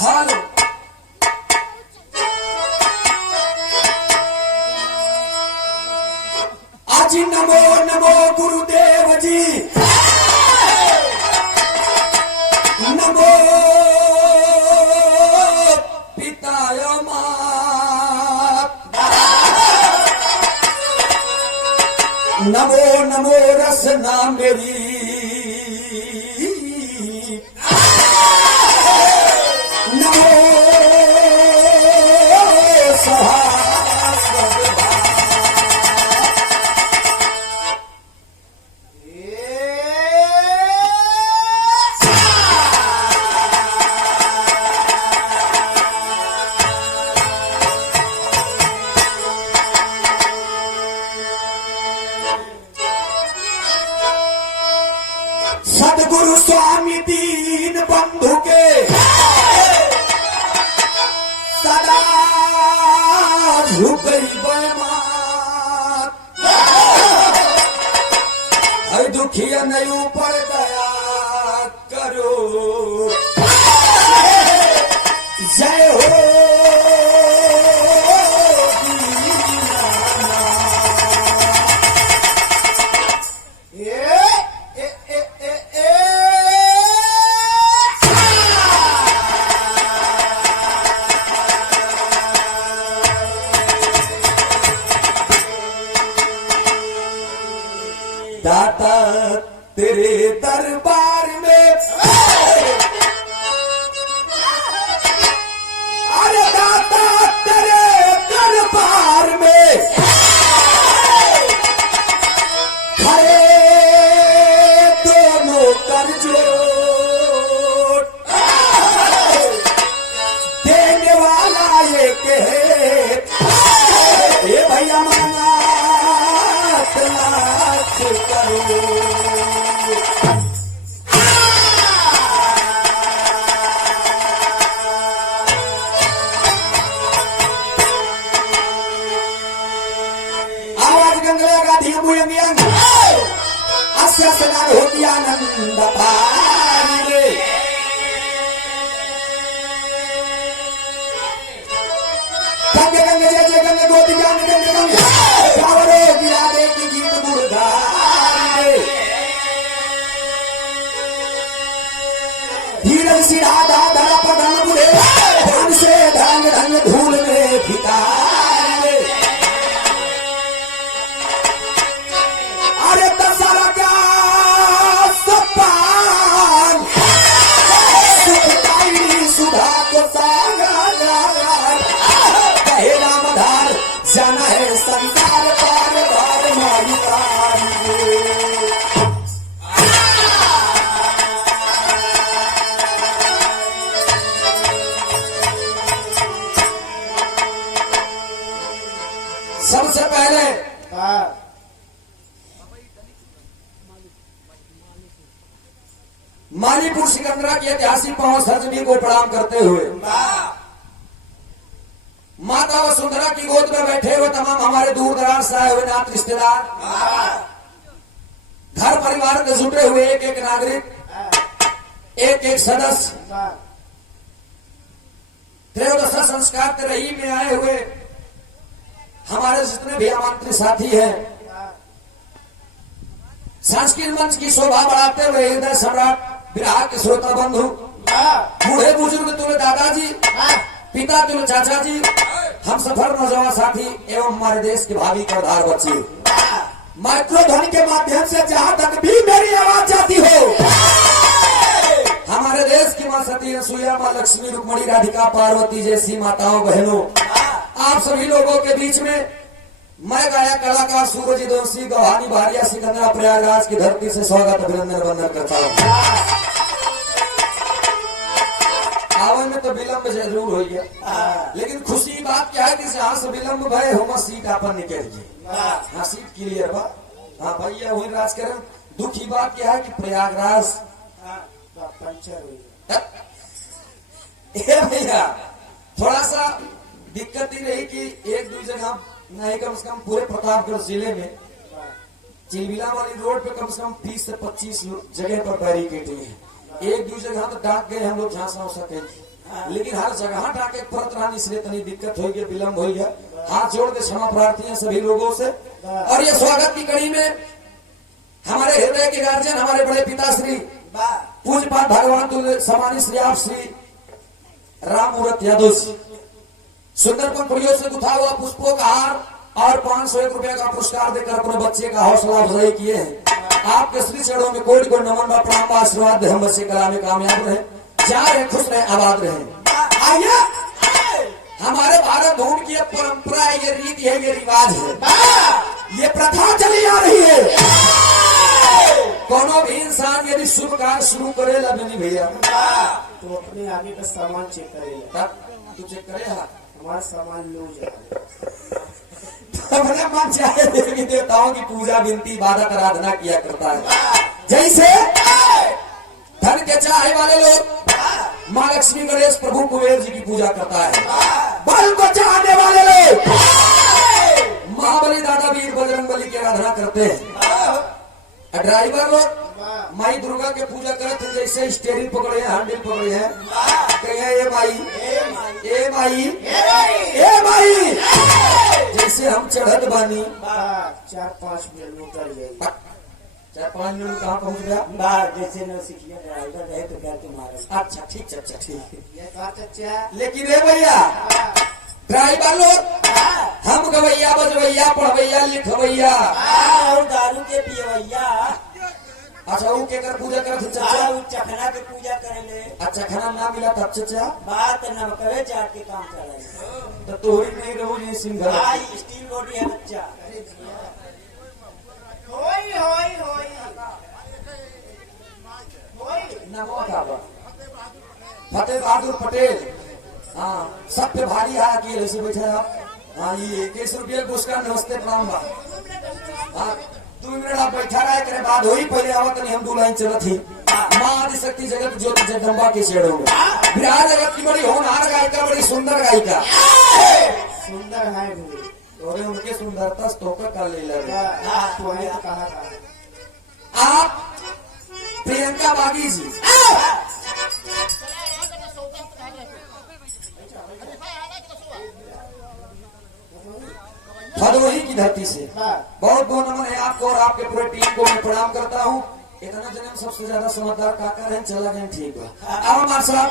Hello आज नमो नमो गुरुदेव जी नमो पिताय नमो नमो रसना मेरी नमो सदगुरु स्वामी दीन बंधु के सदा झुक गई बेमात हर दुखिया नहीं ऊपर दया करो जय हो दाता तेरे दरबार में अरे दाता तेरे दरबार में खड़े दोनों करजोड़ देने वाला ये कहे ये भैया माना आवाज गंगले का धीम बुलंगियंग अस्य सनार होती आनंद पारे गंगे गंगे जय जय गंगे गोपी जान गंगे गंगे गावरे गिरा दे की गीत मुर्दारे धीरज सिरा दा धरा पदम बुले ध्यान से ढंग ढंग धूल में भितारे अरे दशहरा का सपान सुखदाई सुधा को सागा कहे रामधार जाना है संसार पार बार मारी सबसे पहले मालीपुर सिकंदरा की ऐतिहासिक पहुंच सजनी को प्रणाम करते हुए माता वसुंधरा की गोद में बैठे हुए तमाम हमारे दूर दराज से आए हुए नात रिश्तेदार घर परिवार के जुटे हुए एक एक नागरिक एक एक सदस्य त्रयोदशा संस्कार तरही में आए हुए हमारे जितने भी आमंत्रित साथी हैं सांस्कृतिक मंच की शोभा बढ़ाते हुए हृदय सम्राट विराह के श्रोता बंधु बूढ़े बुजुर्ग तुल्य दादाजी पिता तुल्य चाचा जी हम सफर नौजवान साथी एवं हमारे देश के भावी कर्णधार बच्चे माइक्रोध्वनि के माध्यम से जहां तक भी मेरी आवाज जाती हो हमारे देश की मां सती सुया मां लक्ष्मी रुक्मणी राधिका पार्वती जैसी माताओं बहनों आप सभी लोगों के बीच में मैं गायक कलाकार सूरज दोषी गवानी भारिया सिकंदरा प्रयागराज की धरती से स्वागत अभिनंदन वंदन करता हूँ। आवन में तो विलम्ब जरूर हो गया लेकिन खुशी बात क्या है कि जहाँ से विलम्ब भय हो सीट अपन निकल गई हाँ सीट क्लियर बा हाँ भैया वही राज करें दुखी बात क्या है कि प्रयागराज पंचर हुई भैया थोड़ा सा दिक्कत ही रही कि एक दो जगह नहीं कम से कम पूरे प्रतापगढ़ जिले में चिलबिला वाली रोड पे कम से कम 30 से 25 जगह पर बैरिकेड है। एक दो जगह तो डाक गए हम लोग जहाँ से हो सके लेकिन हर जगह टाके परत रहनी, इसलिए तनी दिक्कत हो गई, विलम्ब हो गया। हाथ जोड़ के क्षमा प्रार्थी हैं सभी लोगों से। और ये स्वागत की कड़ी में हमारे हृदय के गार्जियन, हमारे बड़े पिता श्री पूज्यपाद भगवान तुल्य समानी श्री आप श्री राम मूर्त यादव सुंदर पंखुड़ियों से गुथा हुआ पुष्पों का हार और 501 रुपए का पुरस्कार देकर अपने बच्चे का हौसला अफजाई किए हैं। आपके श्री चरणों में कोटि कोटि नमन व प्रणाम आशीर्वाद हम बच्चे कला में कामयाब रहे, जा रहे खुश रहे, आबाद रहे। आइए, हमारे भारत भूमि की परंपरा है, ये रीति है, ये रिवाज है, ये प्रथा चली आ रही है। कोनो भी इंसान यदि शुभ कार्य शुरू करे नहीं भैया तो अपने आगे का सामान चेक करेगा। तू चेक करे हमारा सामान लूज है। अपने मन चाहे देवी देवताओं की पूजा विनती इबादत आराधना किया करता है। जैसे धन के चाहे वाले लोग माँ लक्ष्मी गणेश प्रभु कुबेर जी की पूजा करता है, बल को चाहने वाले लोग महाबली दादा वीर बजरंग बली की आराधना करते हैं। ड्राइवर लोग माई दुर्गा के पूजा करते हैं, जैसे स्टेरिंग पकड़े हैं, हैंडल पकड़े हैं, कहे ए माई ए माई ए माई, जैसे हम चढ़त बानी 4-5 मिनट में उतर जाएगी। 4-5 मिनट कहाँ पहुँच गया? बाहर जैसे न सीखिए ड्राइवर रहे तो क्या तुम्हारा। अच्छा ठीक, अच्छा ठीक। ये बात अच्छा। लेकिन ए भैया ड्राइवर लोग हम गवैया बजवैया पढ़वैया लिखवैया और दारू के पियवैया। अच्छा वो केकर पूजा करते चाचा चाचा? चखना के पूजा करे ले। अच्छा खाना ना मिला तब चाचा बात नमकवे चाट के काम चले। तो तोरी नहीं रहो ये सिंगर स्टील बॉडी है बच्चा। होई होई होई नमो बाबा फतेह बहादुर पटेल, हाँ सब पे भारी है कि ऐसे बैठे आप। हाँ ये 21 रुपये पुरस्कार, नमस्ते प्रणाम बा। हाँ 2 मिनट आप बैठा रहे, करे बाद हो ही पहले आवत नहीं, हम 2 लाइन चलत ही। माँ आदिशक्ति जगत ज्योति जगदम्बा के शेड़ों में बिहार जगत की बड़ी होनहार गायिका, बड़ी सुंदर गायिका, सुंदर है और उनके सुंदरता स्टोकर कर ले लगे। तुम्हें तो कहा था आप प्रियंका बागी जी भदोही की धरती से बहुत बहुत नमन है आपको और आपके पूरे टीम को मैं प्रणाम करता हूँ। इतना जन्म सबसे ज्यादा समझदार काका है, चला गए ठीक है। अब हमारे साथ